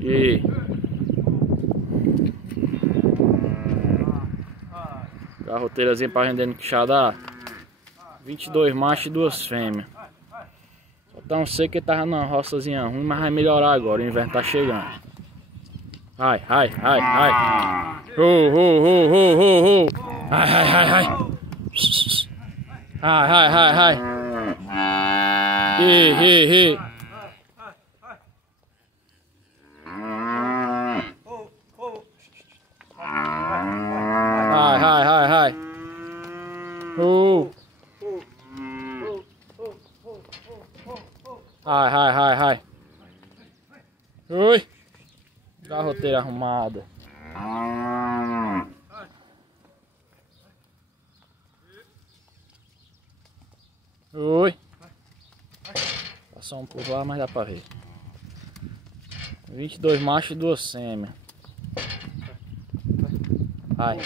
E garroteirazinha pra render no Quixadá. 22 machos e 2 fêmeas. Só tão seco que tava numa roçazinha ruim, mas vai melhorar agora, o inverno tá chegando. Ai. Ai. Ai. Hi. Ai. Ai. Oi. Garroteira arrumada. Oi. Passou um por lá, mas dá pra ver. 22 machos e 2 fêmeas. Ai.